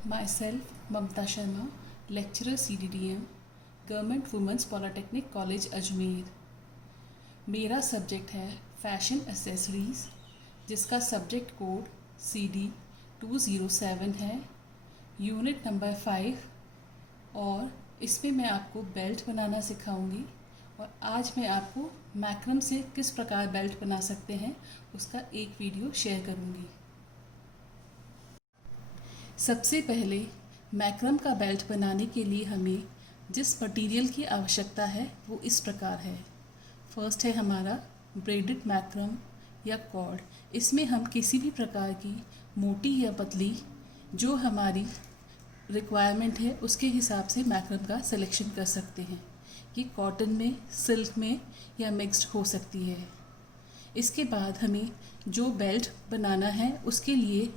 Myself, Mamta Sharma, lecturer CDDM, government women's polytechnic college Ajmer. मेरा subject है fashion accessories, जिसका subject code CD 207 है, unit number 5। और इसमें मैं आपको बेल्ट बनाना सिखाऊंगी और आज मैं आपको मैक्रम से किस प्रकार बेल्ट बना सकते हैं उसका एक वीडियो शेयर करूंगी। सबसे पहले मैक्रम का बेल्ट बनाने के लिए हमें जिस मटेरियल की आवश्यकता है वो इस प्रकार है। फर्स्ट है हमारा ब्रेडेड मैक्रम या कॉर्ड। इसमें हम किसी भी प्रकार की मोटी या पतली जो हमारी रिक्वायरमेंट है उसके हिसाब से मैक्रम का सिलेक्शन कर सकते हैं। ये कॉटन में, सिल्क में या मिक्स्ड हो सकती है। इसके बाद हमें जो बेल्ट बनाना है उसके लिए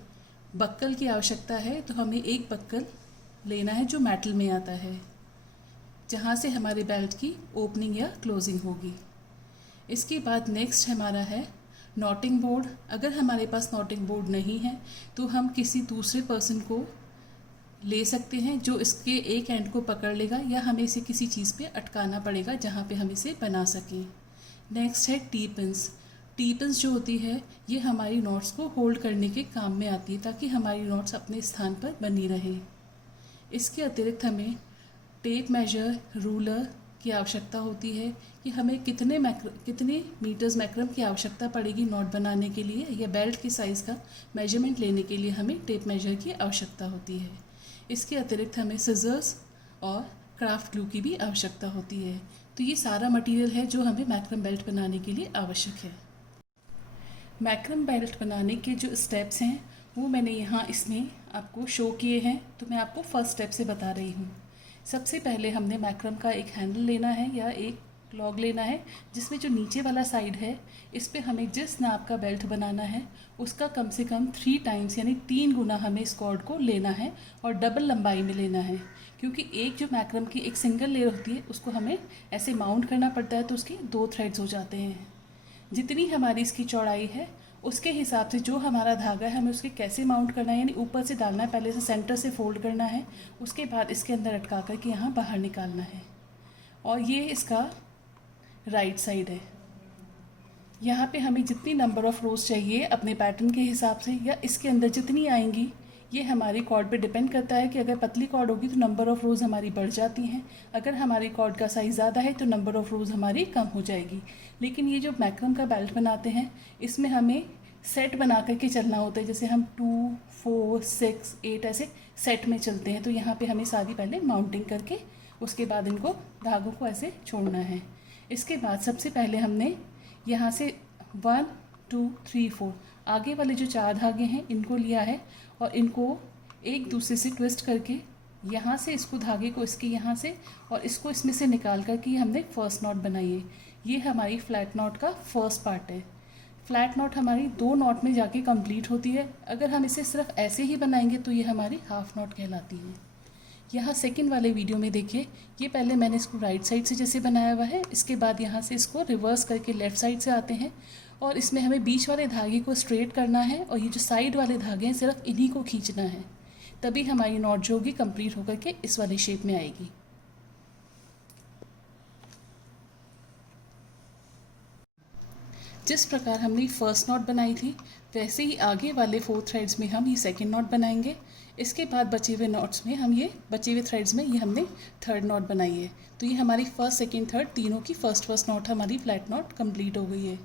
बक्कल की आवश्यकता है, तो हमें एक बक्कल लेना है जो मेटल में आता है, जहाँ से हमारे बेल्ट की ओपनिंग या क्लोजिंग होगी। इसके बाद नेक्स्ट हमारा है नॉटिंग बोर्ड। अगर हमारे पास नॉटिंग बोर्ड नहीं है तो हम किसी दूसरे पर्सन को ले सकते हैं जो इसके एक एंड को पकड़ लेगा, या हमें इसे किसी चीज़ पे अटकाना पड़ेगा जहाँ पे हम इसे बना सकें। नेक्स्ट है टी पिन्स। टी पिन्स जो होती है ये हमारी नॉट्स को होल्ड करने के काम में आती है ताकि हमारी नॉट्स अपने स्थान पर बनी रहे। इसके अतिरिक्त हमें टेप मेजर, रूलर की आवश्यकता होती है कि हमें कितने मीटर्स मैक्रम की आवश्यकता पड़ेगी नॉट बनाने के लिए, या बेल्ट के साइज़ का मेजरमेंट लेने के लिए हमें टेप मेजर की आवश्यकता होती है। इसके अतिरिक्त हमें सिजर्स और क्राफ्ट ग्लू की भी आवश्यकता होती है। तो ये सारा मटेरियल है जो हमें मैक्रम बेल्ट बनाने के लिए आवश्यक है। मैक्रम बेल्ट बनाने के जो स्टेप्स हैं वो मैंने यहाँ इसमें आपको शो किए हैं, तो मैं आपको फर्स्ट स्टेप से बता रही हूँ। सबसे पहले हमने मैक्रम का एक हैंडल लेना है या एक लॉग लेना है, जिसमें जो नीचे वाला साइड है इस पे हमें जिस नाप का बेल्ट बनाना है उसका कम से कम 3 टाइम्स यानी 3 गुना हमें इस कॉर्ड को लेना है और डबल लंबाई में लेना है। क्योंकि एक जो मैक्रम की एक सिंगल लेयर होती है उसको हमें ऐसे माउंट करना पड़ता है, तो उसके 2 थ्रेड्स हो जाते हैं। जितनी हमारी इसकी चौड़ाई है उसके हिसाब से जो हमारा धागा है हमें उसके कैसे माउंट करना है, यानी ऊपर से डालना है, पहले से सेंटर से फोल्ड करना है, उसके बाद इसके अंदर अटका करके यहाँ बाहर निकालना है। और ये इसका राइट साइड है। यहाँ पे हमें जितनी नंबर ऑफ़ रोज़ चाहिए अपने पैटर्न के हिसाब से या इसके अंदर जितनी आएंगी, ये हमारी कॉर्ड पे डिपेंड करता है कि अगर पतली कॉर्ड होगी तो नंबर ऑफ़ रोज़ हमारी बढ़ जाती हैं, अगर हमारी कॉर्ड का साइज़ ज़्यादा है तो नंबर ऑफ़ रोज़ हमारी कम हो जाएगी। लेकिन ये जो मैक्रम का बेल्ट बनाते हैं इसमें हमें सेट बना करके चलना होता है, जैसे हम 2, 4, 6, 8 ऐसे सेट में चलते हैं। तो यहाँ पे हमें सारी पहले माउंटिंग करके उसके बाद इनको धागों को ऐसे छोड़ना है। इसके बाद सबसे पहले हमने यहाँ से 1, 2, 3, 4 आगे वाले जो 4 धागे हैं इनको लिया है और इनको एक दूसरे से ट्विस्ट करके यहाँ से इसको धागे को इसके यहाँ से और इसको इसमें से निकाल कर के हमने फर्स्ट नॉट बनाई है। ये हमारी फ्लैट नॉट का फर्स्ट पार्ट है। फ्लैट नॉट हमारी 2 नॉट में जाके कंप्लीट होती है। अगर हम इसे सिर्फ ऐसे ही बनाएंगे तो ये हमारी हाफ नॉट कहलाती है। यहाँ सेकंड वाले वीडियो में देखिए, ये पहले मैंने इसको राइट साइड से जैसे बनाया हुआ है, इसके बाद यहाँ से इसको रिवर्स करके लेफ़्ट साइड से आते हैं और इसमें हमें बीच वाले धागे को स्ट्रेट करना है और ये जो साइड वाले धागे हैं सिर्फ इन्हीं को खींचना है, तभी हमारी नॉट जो होगी कंप्लीट होकर के इस वाले शेप में आएगी। जिस प्रकार हमने फर्स्ट नॉट बनाई थी वैसे ही आगे वाले 4 थ्रेड्स में हम ये सेकंड नॉट बनाएंगे। इसके बाद बचे हुए नॉट्स में हम ये बचे हुए थ्रेड्स में ये हमने थर्ड नॉट बनाई है। तो ये हमारी फर्स्ट, सेकंड, थर्ड तीनों की फर्स्ट नॉट हमारी फ्लैट नॉट कंप्लीट हो गई है।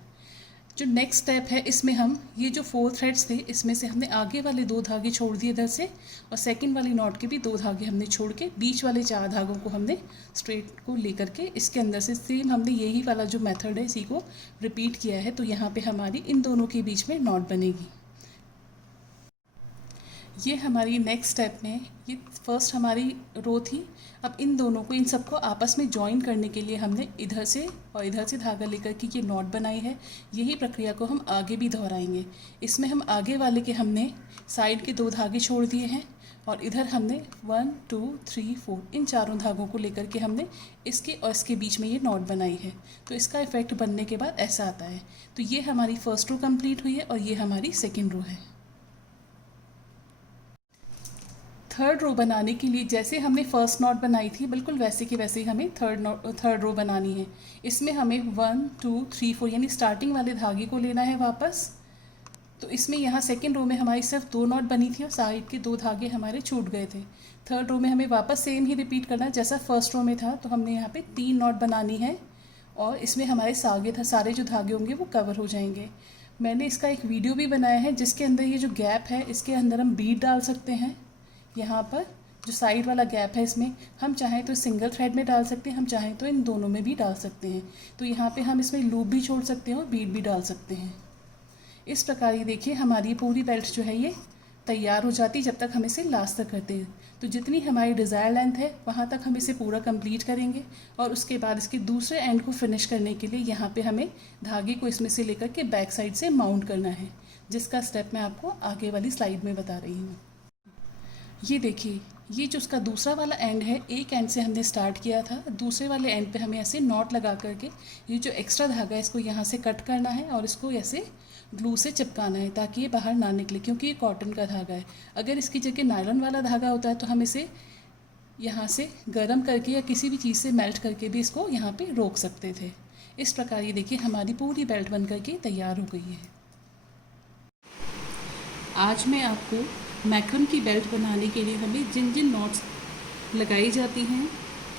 जो नेक्स्ट स्टेप है इसमें हम ये जो 4 थ्रेड्स थे इसमें से हमने आगे वाले 2 धागे छोड़ दिए इधर से, और सेकंड वाली नॉट के भी 2 धागे हमने छोड़ के बीच वाले 4 धागों को हमने स्ट्रेट को लेकर के इसके अंदर से सेम हमने यही वाला जो मेथड है इसी को रिपीट किया है। तो यहाँ पे हमारी इन दोनों के बीच में नॉट बनेगी। ये हमारी नेक्स्ट स्टेप में, ये फर्स्ट हमारी रो थी। अब इन दोनों को, इन सबको आपस में जॉइन करने के लिए हमने इधर से और इधर से धागा लेकर के ये नॉट बनाई है। यही प्रक्रिया को हम आगे भी दोहराएंगे। इसमें हम आगे वाले के हमने साइड के 2 धागे छोड़ दिए हैं और इधर हमने 1, 2, 3, 4 इन चारों धागों को लेकर के हमने इसके और इसके बीच में ये नॉट बनाई है। तो इसका इफेक्ट बनने के बाद ऐसा आता है। तो ये हमारी फर्स्ट रो कंप्लीट हुई है और ये हमारी सेकेंड रो है। थर्ड रो बनाने के लिए जैसे हमने फर्स्ट नॉट बनाई थी बिल्कुल वैसे की वैसे ही हमें थर्ड रो बनानी है। इसमें हमें 1 2 3 4 यानी स्टार्टिंग वाले धागे को लेना है वापस। तो इसमें यहाँ सेकेंड रो में हमारी सिर्फ 2 नॉट बनी थी और साइड के 2 धागे हमारे छूट गए थे। थर्ड रो में हमें वापस सेम ही रिपीट करना है जैसा फर्स्ट रो में था। तो हमने यहाँ पे 3 नॉट बनानी है और इसमें हमारे सारे जो धागे होंगे वो कवर हो जाएंगे। मैंने इसका एक वीडियो भी बनाया है जिसके अंदर ये जो गैप है इसके अंदर हम बीड डाल सकते हैं। यहाँ पर जो साइड वाला गैप है इसमें हम चाहें तो सिंगल थ्रेड में डाल सकते हैं, हम चाहें तो इन दोनों में भी डाल सकते हैं। तो यहाँ पे हम इसमें लूप भी छोड़ सकते हैं और बीड भी डाल सकते हैं। इस प्रकार ये देखिए हमारी पूरी बेल्ट जो है ये तैयार हो जाती है जब तक हम इसे लास्ट तक करते हैं। तो जितनी हमारी डिज़ायर लेंथ है वहाँ तक हम इसे पूरा कंप्लीट करेंगे और उसके बाद इसके दूसरे एंड को फिनिश करने के लिए यहाँ पे हमें धागे को इसमें से लेकर के बैक साइड से माउंट करना है, जिसका स्टेप मैं आपको आगे वाली स्लाइड में बता रही हूँ। ये देखिए ये जो उसका दूसरा वाला एंड है, एक एंड से हमने स्टार्ट किया था, दूसरे वाले एंड पे हमें ऐसे नॉट लगा करके ये जो एक्स्ट्रा धागा है इसको यहाँ से कट करना है और इसको ऐसे ग्लू से चिपकाना है ताकि ये बाहर ना निकले, क्योंकि ये कॉटन का धागा है। अगर इसकी जगह नायलॉन वाला धागा होता है तो हम इसे यहाँ से गर्म करके या किसी भी चीज़ से मेल्ट करके भी इसको यहाँ पे रोक सकते थे। इस प्रकार ये देखिए हमारी पूरी बेल्ट बन करके तैयार हो गई है। आज मैं आपको मैक्रम की बेल्ट बनाने के लिए हमें जिन जिन नॉट्स लगाई जाती हैं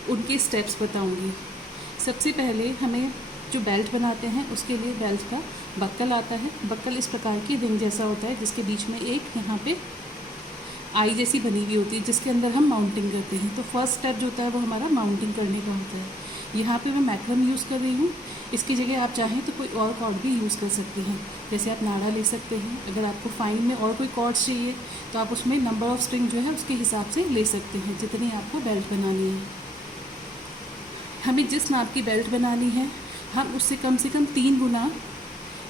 उनके स्टेप्स बताऊंगी। सबसे पहले हमें जो बेल्ट बनाते हैं उसके लिए बेल्ट का बक्कल आता है। बक्कल इस प्रकार की रिंग जैसा होता है जिसके बीच में एक यहाँ पे आई जैसी बनी हुई होती है जिसके अंदर हम माउंटिंग करते हैं। तो फर्स्ट स्टेप जो होता है वो हमारा माउंटिंग करने का होता है। यहाँ पे मैं मैक्रम यूज़ कर रही हूँ, इसकी जगह आप चाहें तो कोई और कॉर्ड भी यूज़ कर सकते हैं। जैसे आप नाड़ा ले सकते हैं। अगर आपको फाइन में और कोई कॉर्ड्स चाहिए तो आप उसमें नंबर ऑफ स्ट्रिंग जो है उसके हिसाब से ले सकते हैं जितनी आपको बेल्ट बनानी है। हमें जिस नाप की बेल्ट बनानी है हम उससे कम 3 गुना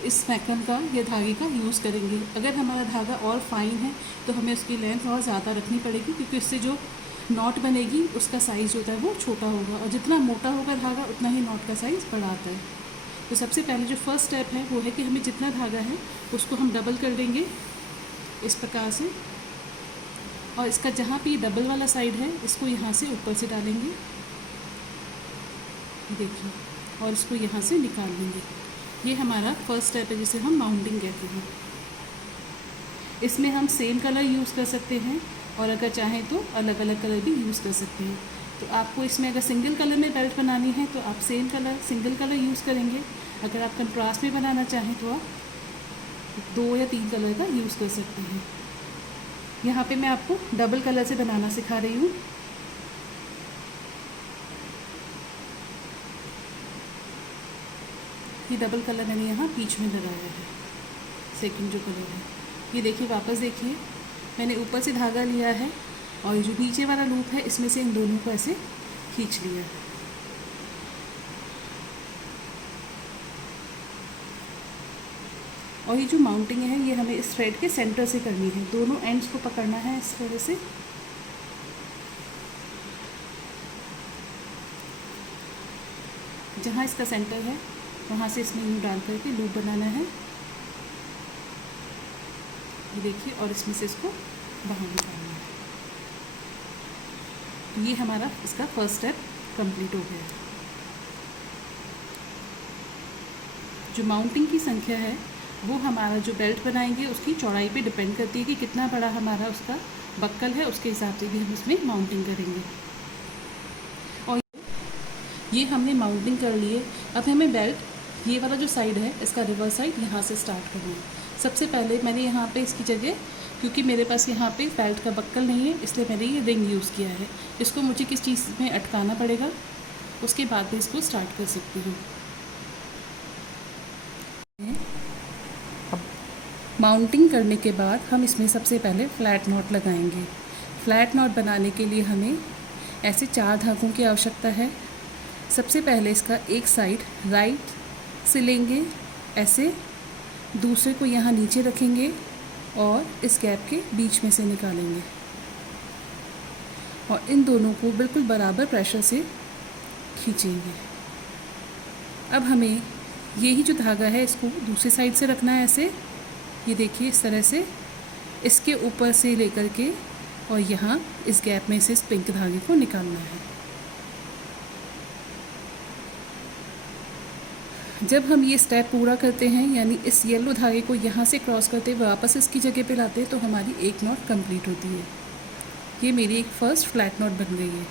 इस मैक्रम का या धागे का यूज़ करेंगे। अगर हमारा धागा और फाइन है तो हमें उसकी लेंथ और ज़्यादा रखनी पड़ेगी, क्योंकि इससे जो नॉट बनेगी उसका साइज़ जो होता है वो छोटा होगा और जितना मोटा होगा धागा उतना ही नॉट का साइज़ बड़ा आता है। तो सबसे पहले जो फर्स्ट स्टेप है वो है कि हमें जितना धागा है उसको हम डबल कर देंगे इस प्रकार से, और इसका जहाँ पे डबल वाला साइड है इसको यहाँ से ऊपर से डालेंगे, देखिए, और इसको यहाँ से निकाल लेंगे। ये हमारा फर्स्ट स्टेप है जिसे हम माउंटिंग कहते हैं। इसमें हम सेम कलर यूज़ कर सकते हैं और अगर चाहें तो अलग अलग कलर भी यूज़ कर सकते हैं। तो आपको इसमें अगर सिंगल कलर में बेल्ट बनानी है तो आप same colour single colour use करेंगे। अगर आप कंट्रास्ट में बनाना चाहें तो आप 2 या 3 कलर का यूज़ कर सकते हैं। यहाँ पे मैं आपको डबल कलर से बनाना सिखा रही हूँ। ये डबल कलर मैंने यहाँ बीच में लगाया है, सेकंड जो कलर है। ये देखिए, वापस देखिए, मैंने ऊपर से धागा लिया है और ये जो नीचे वाला लूप है इसमें से इन दोनों को ऐसे खींच लिया है। और ये जो माउंटिंग है ये हमें इस थ्रेड के सेंटर से करनी है, दोनों एंड्स को पकड़ना है इस तरह से। जहाँ इसका सेंटर है वहाँ से इसमें यूँ डाल करके लूप बनाना है, ये देखिए, और इसमें से इसको बाहर निकालना है। तो ये हमारा इसका फर्स्ट स्टेप कंप्लीट हो गया। जो माउंटिंग की संख्या है वो हमारा जो बेल्ट बनाएंगे उसकी चौड़ाई पे डिपेंड करती है कि कितना बड़ा हमारा उसका बक्कल है, उसके हिसाब से भी हम इसमें माउंटिंग करेंगे। और ये हमने माउंटिंग कर लिए। अब हमें बेल्ट ये वाला जो साइड है इसका रिवर्स साइड यहाँ से स्टार्ट करना है। सबसे पहले मैंने यहाँ पे इसकी जगह, क्योंकि मेरे पास यहाँ पे बेल्ट का बक्कल नहीं है इसलिए मैंने ये रिंग यूज़ किया है। इसको मुझे किस चीज़ में अटकाना पड़ेगा, उसके बाद मैं इसको स्टार्ट कर सकती हूँ। माउंटिंग करने के बाद हम इसमें सबसे पहले फ्लैट नॉट लगाएंगे। फ्लैट नॉट बनाने के लिए हमें ऐसे 4 धागों की आवश्यकता है। सबसे पहले इसका एक साइड राइट से लेंगे ऐसे, दूसरे को यहाँ नीचे रखेंगे और इस गैप के बीच में से निकालेंगे और इन दोनों को बिल्कुल बराबर प्रेशर से खींचेंगे। अब हमें यही जो धागा है इसको दूसरी साइड से रखना है ऐसे, ये देखिए, इस तरह से इसके ऊपर से लेकर के और यहाँ इस गैप में से इस पिंक धागे को निकालना है। जब हम ये स्टेप पूरा करते हैं, यानी इस येलो धागे को यहाँ से क्रॉस करते हुए वापस इसकी जगह पे लाते हैं, तो हमारी एक नॉट कंप्लीट होती है। ये मेरी एक फर्स्ट फ्लैट नॉट बन गई है।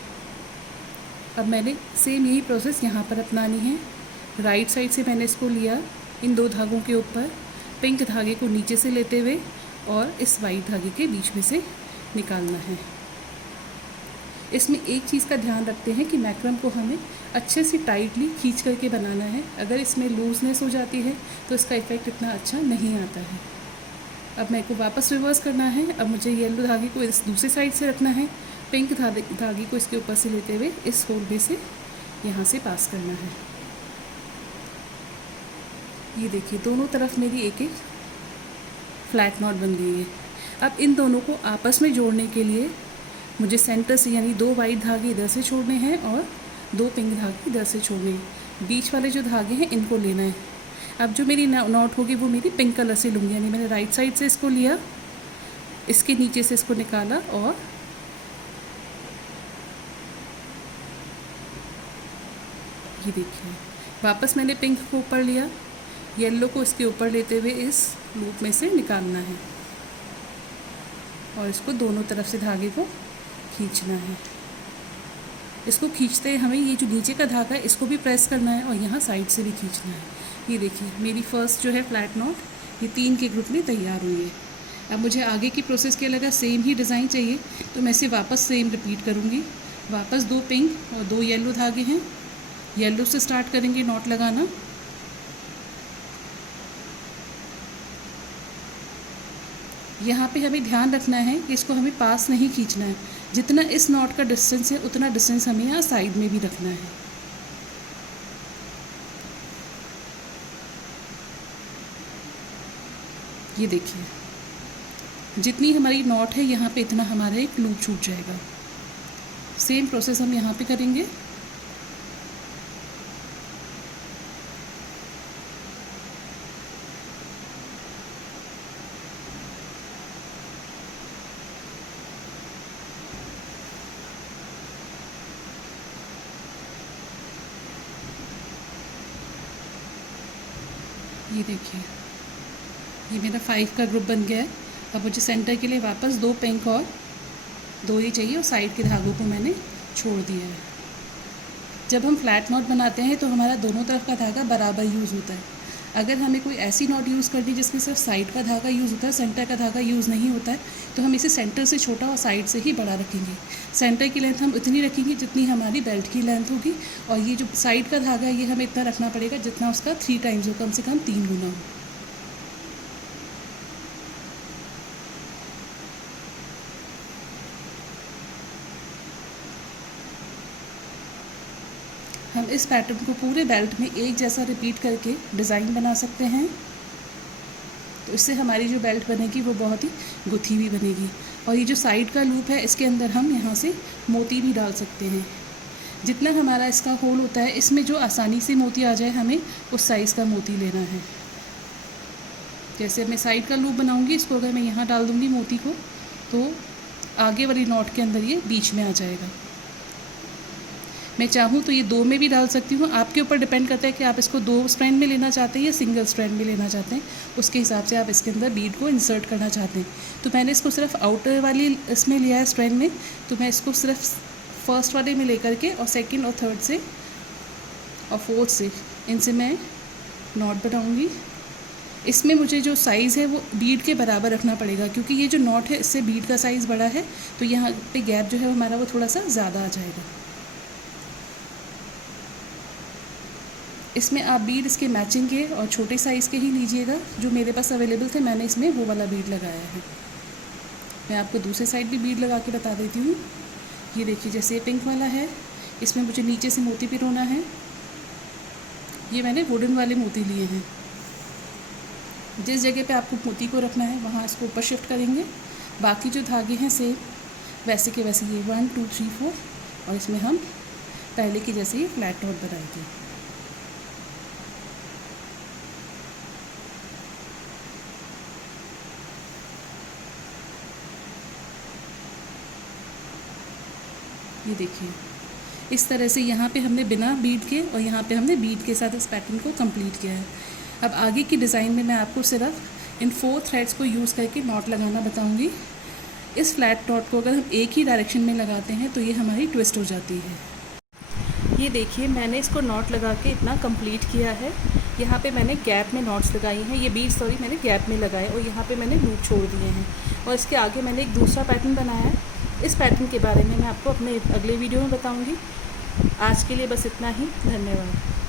अब मैंने सेम यही प्रोसेस यहाँ पर अपनानी है। राइट साइड से मैंने इसको लिया इन दो धागों के ऊपर, पिंक धागे को नीचे से लेते हुए और इस वाइट धागे के बीच में से निकालना है। इसमें एक चीज़ का ध्यान रखते हैं कि मैक्रम को हमें अच्छे से टाइटली खींच करके बनाना है। अगर इसमें लूजनेस हो जाती है तो इसका इफ़ेक्ट इतना अच्छा नहीं आता है। अब मेरे को वापस रिवर्स करना है। अब मुझे येलो धागे को इस दूसरी साइड से रखना है, पिंक धागे को इसके ऊपर से लेते हुए इस होल में से यहाँ से पास करना है। ये देखिए दोनों तरफ मेरी एक एक फ्लैट नॉट बन गई है। अब इन दोनों को आपस में जोड़ने के लिए मुझे सेंटर से यानी दो वाइट धागे इधर से छोड़ने हैं और दो पिंक धागे इधर से छोड़ने हैं। बीच वाले जो धागे हैं इनको लेना है। अब जो मेरी नॉट होगी वो मेरी पिंक कलर से लूँगी, यानी मैंने राइट साइड से इसको लिया, इसके नीचे से इसको निकाला और ये देखिए वापस मैंने पिंक को ऊपर लिया, येलो को इसके ऊपर लेते हुए इस लूप में से निकालना है और इसको दोनों तरफ से धागे को खींचना है। इसको खींचते हमें ये जो नीचे का धागा है इसको भी प्रेस करना है और यहाँ साइड से भी खींचना है। ये देखिए मेरी फर्स्ट जो है फ्लैट नॉट ये 3 के ग्रुप में तैयार हुई है। अब मुझे आगे की प्रोसेस क्या लगा, सेम ही डिज़ाइन चाहिए, तो मैं इसे वापस सेम रिपीट करूँगी। वापस 2 पिंक और 2 येलो धागे हैं, येलो से स्टार्ट करेंगे नॉट लगाना। यहाँ पे हमें ध्यान रखना है कि इसको हमें पास नहीं खींचना है। जितना इस नॉट का डिस्टेंस है उतना डिस्टेंस हमें यहाँ साइड में भी रखना है। ये देखिए जितनी हमारी नॉट है यहाँ पे इतना हमारा एक लूप छूट जाएगा। सेम प्रोसेस हम यहाँ पे करेंगे। ये देखिए ये मेरा 5 का ग्रुप बन गया है। अब मुझे सेंटर के लिए वापस 2 पिंक और 2 ही चाहिए और साइड के धागों को मैंने छोड़ दिया है। जब हम फ्लैट नॉट बनाते हैं तो हमारा दोनों तरफ का धागा बराबर यूज़ होता है। अगर हमें कोई ऐसी नॉट यूज़ करनी जिसमें सिर्फ साइड का धागा यूज़ होता है, सेंटर का धागा यूज़ नहीं होता है, तो हम इसे सेंटर से छोटा और साइड से ही बड़ा रखेंगे। सेंटर की लेंथ हम उतनी रखेंगे जितनी हमारी बेल्ट की लेंथ होगी, और ये जो साइड का धागा है ये हमें इतना रखना पड़ेगा जितना उसका 3 टाइम्स हो, कम से कम 3 गुना हो। हम इस पैटर्न को पूरे बेल्ट में एक जैसा रिपीट करके डिज़ाइन बना सकते हैं, तो इससे हमारी जो बेल्ट बनेगी वो बहुत ही गुथी हुई बनेगी। और ये जो साइड का लूप है इसके अंदर हम यहाँ से मोती भी डाल सकते हैं। जितना हमारा इसका होल होता है इसमें जो आसानी से मोती आ जाए हमें उस साइज़ का मोती लेना है। जैसे मैं साइड का लूप बनाऊँगी, इसको अगर मैं यहाँ डाल दूँगी मोती को तो आगे वाली नॉट के अंदर ये बीच में आ जाएगा। मैं चाहूँ तो ये 2 में भी डाल सकती हूँ, आपके ऊपर डिपेंड करता है कि आप इसको 2 स्ट्रैंड में लेना चाहते हैं या सिंगल स्ट्रैंड में लेना चाहते हैं। उसके हिसाब से आप इसके अंदर बीड को इंसर्ट करना चाहते हैं। तो मैंने इसको सिर्फ आउटर वाली इसमें लिया है स्ट्रैंड में, तो मैं इसको सिर्फ फर्स्ट वाले में लेकर के और सेकेंड और थर्ड से और फोर्थ से इनसे मैं नॉट बनाऊँगी। इसमें मुझे जो साइज़ है वो बीड के बराबर रखना पड़ेगा, क्योंकि ये जो नॉट है इससे बीड का साइज़ बड़ा है, तो यहाँ पे गैप जो है हमारा वो थोड़ा सा ज़्यादा आ जाएगा। इसमें आप बीड इसके मैचिंग के और छोटे साइज़ के ही लीजिएगा। जो मेरे पास अवेलेबल थे मैंने इसमें वो वाला बीड लगाया है। मैं आपको दूसरे साइड भी बीड लगा के बता देती हूँ। ये देखिए जैसे ये पिंक वाला है, इसमें मुझे नीचे से मोती पिरोना है। ये मैंने वुडन वाले मोती लिए हैं। जिस जगह पे आपको मोती को रखना है वहाँ इसको ऊपर शिफ्ट करेंगे। बाकी जो धागे हैं सेम वैसे के वैसे ये 1 2 3 4 और इसमें हम पहले की जैसे ही फ्लैट नॉट बनाएंगे। ये देखिए, इस तरह से यहाँ पे हमने बिना बीड के और यहाँ पे हमने बीड के साथ इस पैटर्न को कंप्लीट किया है। अब आगे की डिज़ाइन में मैं आपको सिर्फ इन 4 थ्रेड्स को यूज़ करके नॉट लगाना बताऊँगी। इस फ्लैट नॉट को अगर हम एक ही डायरेक्शन में लगाते हैं तो ये हमारी ट्विस्ट हो जाती है। ये देखिए, मैंने इसको नॉट लगा के इतना कंप्लीट किया है। यहाँ पे मैंने गैप में नॉट्स लगाई हैं, ये बीड्स मैंने गैप में लगाए और यहाँ पे मैंने लूप छोड़ दिए हैं और इसके आगे मैंने एक दूसरा पैटर्न बनाया है। इस पैटर्न के बारे में मैं आपको अपने अगले वीडियो में बताऊँगी। आज के लिए बस इतना ही। धन्यवाद।